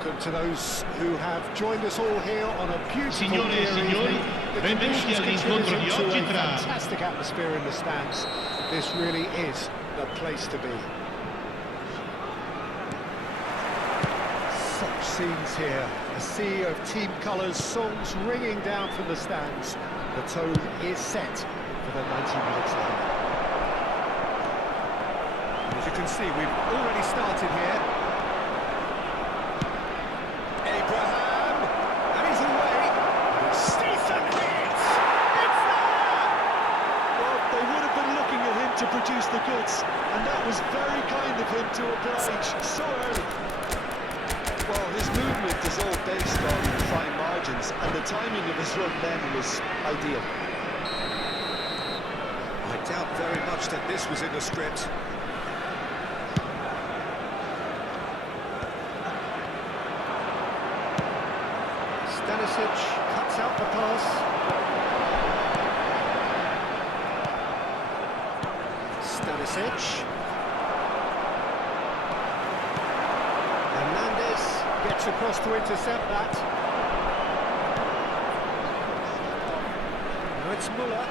welcome to those who have joined us all here on a beautiful Signore e signori, benvenuti all'incontro di oggi tra... Fantastic atmosphere in the stands. This really is the place to be. Such scenes here, a sea of team colours, songs ringing down from the stands. The tone is set for the 90 minutes ahead. As you can see, we've already started here. Abraham, and he's away. Stephen hits! It's there! Well, they would have been looking at him to produce the goods, and that was very kind of him to oblige so early. Well, his movement is all based on fine margins, and the timing of his run then was ideal. I doubt very much that this was in the script. Stanisic cuts out the pass. Stanisic. Hernandez gets across to intercept that. Now it's Muller.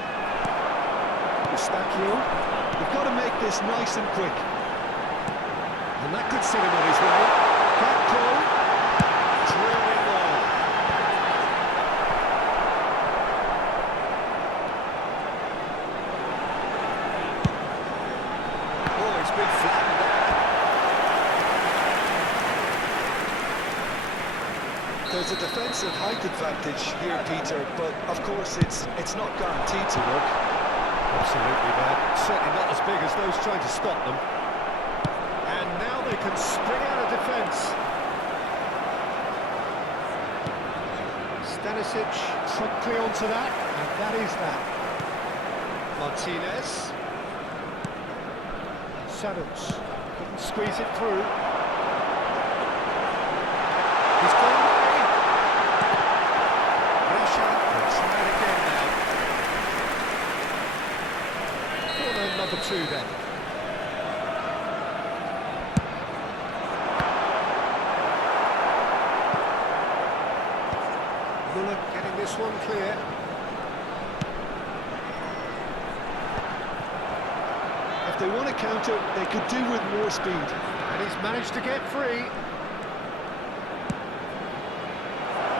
Eustachio. You've got to make this nice and quick. And that could set him on his way. Gakpo. Drilling long. Oh, it's been flattened there. There's a defensive height advantage here, Peter, but of course it's not guaranteed to work. Absolutely bad. Certainly not as big as those trying to stop them. And now they can spring out of defence. Stanisic promptly onto that, and that is that. Martinez. Saddles couldn't squeeze it through. He's gone away. Russia will try it again now. Corner number 2 then. Muller getting this one clear. If they want to counter, they could do with more speed. And he's managed to get free.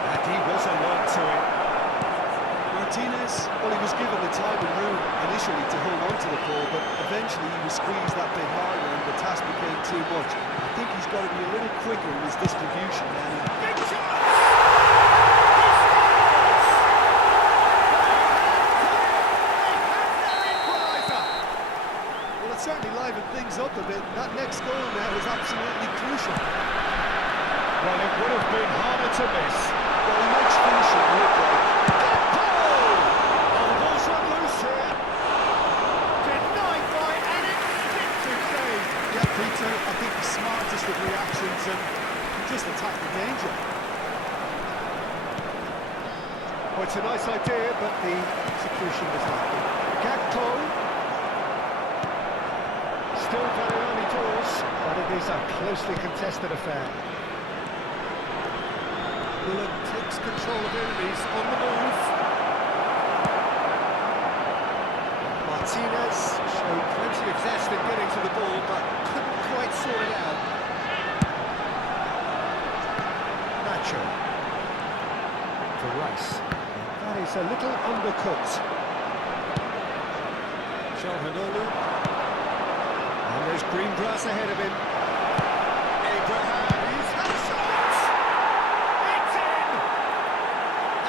And he was along to it. Martinez, well, he was given the time and room initially to hold on to the ball, but eventually he was squeezed that bit harder and the task became too much. I think he's got to be a little quicker in his distribution now. Big chance! Well, it certainly livened things up a bit. That next goal now is absolutely crucial. Well, it would have been harder to miss. Well, he makes finishing look like... Oh, the ball's run loose here. Denied by an instinctive save. Yeah, Peter, I think the smartest of reactions and just attack the danger. Well, it's a nice idea, but the execution was lacking. Gakpo. Still very early doors, but it is a closely contested affair. Muller takes control of it, he's on the move. Martinez showed plenty of zest in getting to the ball, but couldn't quite sort it out. Nacho. To Rice. That is a little undercooked. Çalhanoğlu. And there's green grass ahead of him. Abraham, he's had a shot! It's in!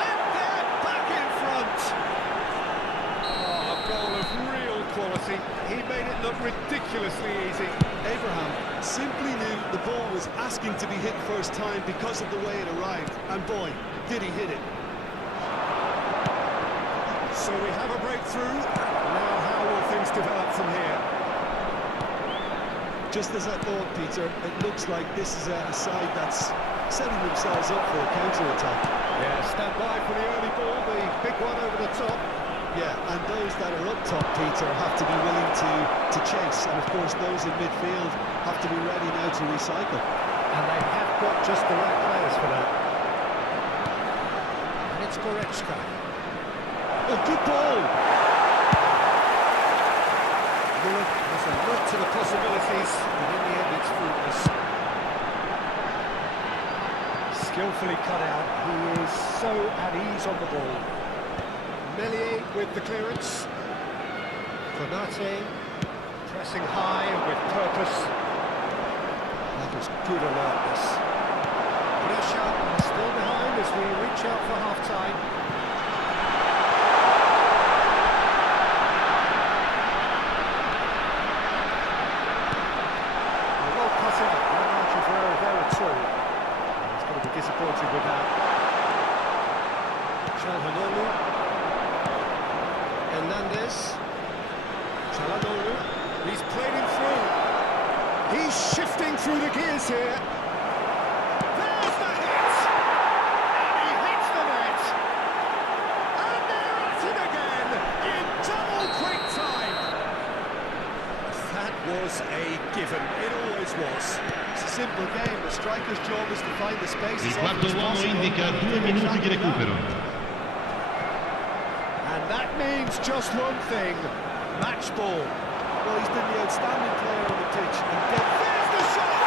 And they're back in front! Oh, a goal of real quality. He made it look ridiculously easy. Abraham simply knew the ball was asking to be hit first time because of the way it arrived. And boy, did he hit it. So we have a breakthrough. Now how will things develop from here? Just as I thought, Peter, it looks like this is a side that's setting themselves up for a counter-attack. Yeah, stand by for the early ball, the big one over the top. Yeah, and those that are up top, Peter, have to be willing to chase. And of course, those in midfield have to be ready now to recycle. And they have got just the right players for that. And it's Goretzka. Oh, good ball! Miller has a look to the possibilities, but in the end it's fruitless. Skillfully cut out, he is so at ease on the ball. Meslier with the clearance. Konate pressing high and with purpose. That was good alertness. Pressure still behind as we reach out for half-time. Well cutting by Martin Ferreira there too. He's going to be disappointed with that. Çalhanoğlu. Hernandez. Çalhanoğlu. He's played him through. He's shifting through the gears here. There's the hit! And he hits the net! And they're at it again in double quick time! That was a given. It always was. It's a simple game. The striker's job is to find the space Il as often quarto as uomo possible. indica 2 minuti di recupero. And that means just one thing. Match ball. Well, he's been the outstanding player on the pitch. And There's the shot!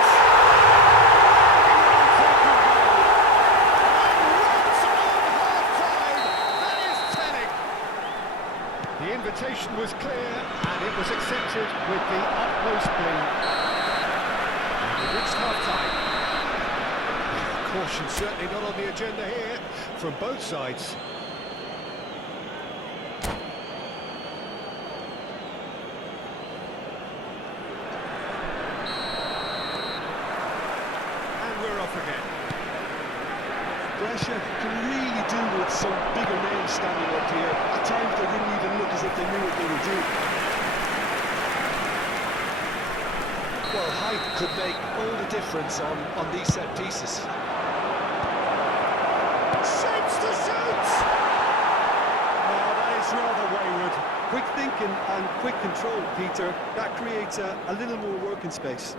That is telling. The invitation was clear and it was accepted with the utmost glee. And we reached half-time. Caution certainly not on the agenda here from both sides. We're off again. Brescia can really do with some bigger names standing up here. At times they didn't even look as if they knew what they were doing. Well, height could make all the difference on these set pieces. Shapes to shoot! Oh, that is rather wayward. Quick thinking and quick control, Peter. That creates a little more working space.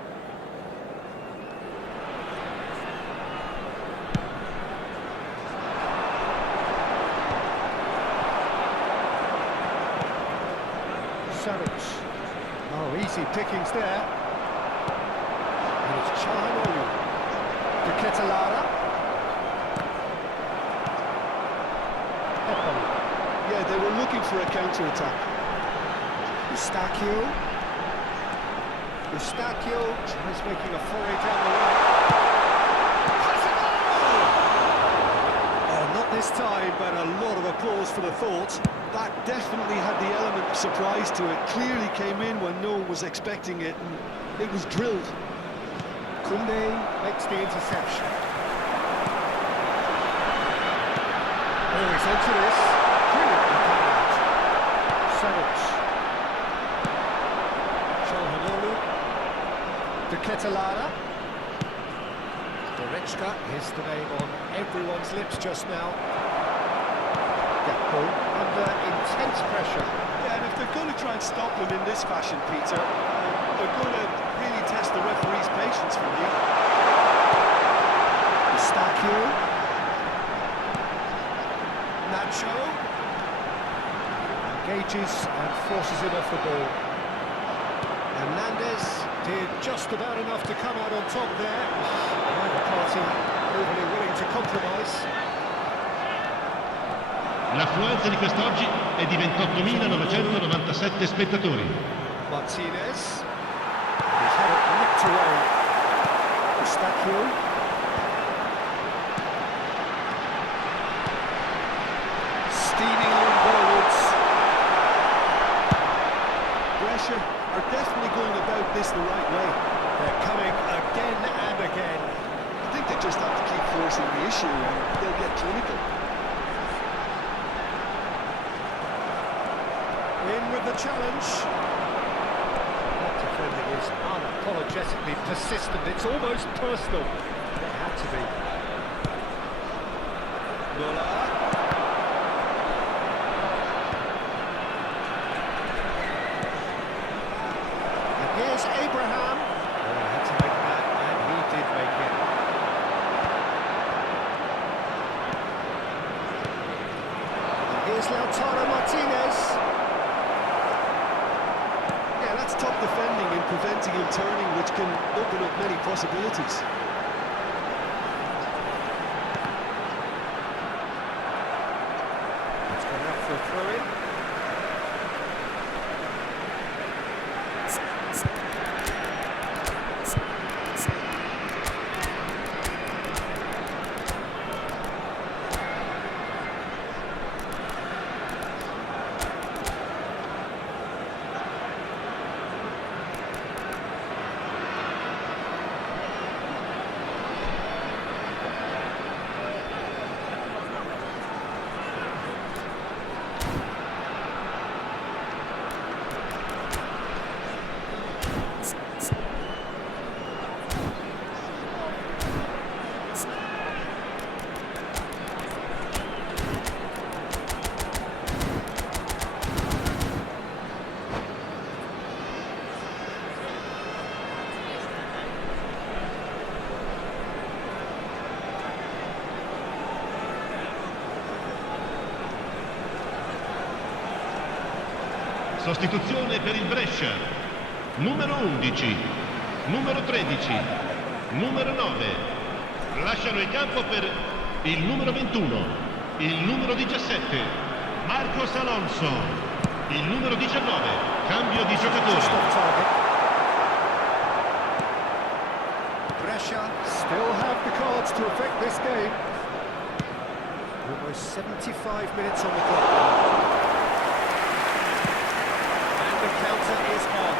Savage. Oh, easy pickings there. And it's Çalhanoğlu. De Ketelaere. Yeah, they were looking for a counter-attack. Eustachio. Eustachio is making a foray down the right. Oh, not this time, but a lot of applause for the thought. That definitely had the element of surprise to it. Clearly came in when no one was expecting it, and it was drilled. Koundé makes the interception. Oh, he's onto this. Brilliant cut out. Savage. Çalhanoğlu. De Ketelaere. Goretzka is the name on everyone's lips just now. Gakpo under intense pressure. Yeah, and if they're going to try and stop them in this fashion, Peter, they're going to really test the referee's patience for me. Eustachio. Nacho. Engages and forces him off the ball. Hernandez did just about enough to come out on top there. Neither party overly willing to compromise. L'affluenza di quest'oggi è di 28.997 spettatori. Martinez. He's had it nicked away. Eustachio. Steaming on forwards. Brescia are definitely going about this the right way. They're coming again and again. I think they just have to keep forcing the issue and they'll get clinical. In with the challenge. That defending is unapologetically persistent. It's almost personal. It had to be. Muller. And here's Abraham. Oh, he had to make that, and he did make it. Lautaro Martinez. Yeah, that's top defending and preventing him turning, which can open up many possibilities. It's gone out for a throw-in. Sostituzione per il Brescia. Numero 11, numero 13, numero 9. Lasciano il campo per il numero 21, il numero 17, Marcos Alonso, il numero 19. Cambio di giocatore. Brescia still have the cards to affect this game. Almost 75 minutes on the clock. The counter is on.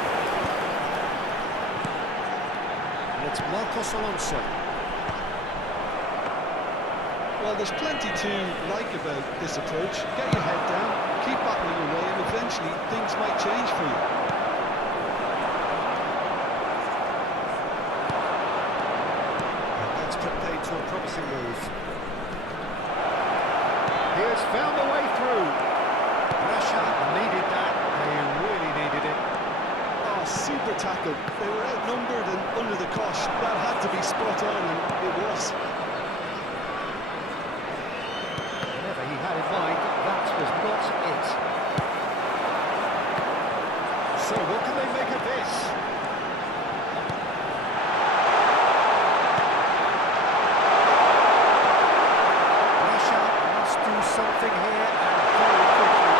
And it's Marcos Alonso. Well, there's plenty to like about this approach. Get your head down, keep battling away, and eventually things might change for you. And that's played to a promising move. He has found a way through. Brescia needed that. They really needed it. Oh, super tackle. They were outnumbered and under the cosh. That had to be spot on, and it was. Whatever he had in mind, that was not it. So what can they make of this? Brescia must do something here, and very quickly.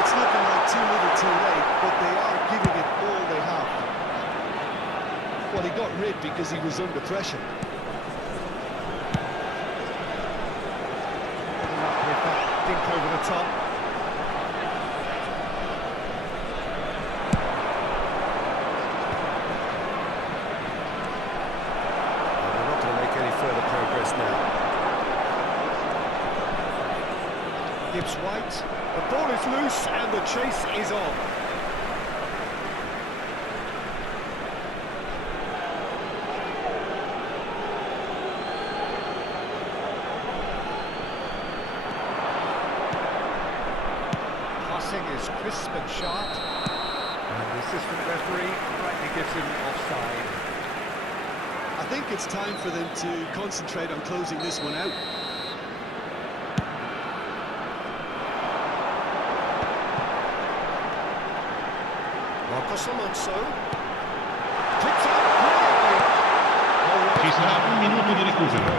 It's looking like too little too late, but they are giving it all they have. Well, he got rid because he was under pressure. With that dink over the top. And they're not going to make any further progress now. Gibbs White. The ball is loose and the chase is on. Passing is crisp and sharp. And the assistant referee rightly gives him offside. I think it's time for them to concentrate on closing this one out. Marcos Alonso. Picked up brilliantly. Ci sarà un minuto di recupero.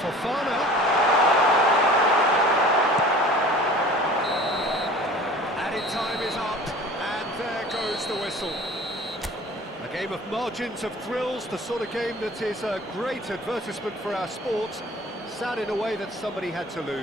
Fofana. Added time is up, and there goes the whistle. A game of margins, of thrills, the sort of game that is a great advertisement for our sport. Sad in a way that somebody had to lose.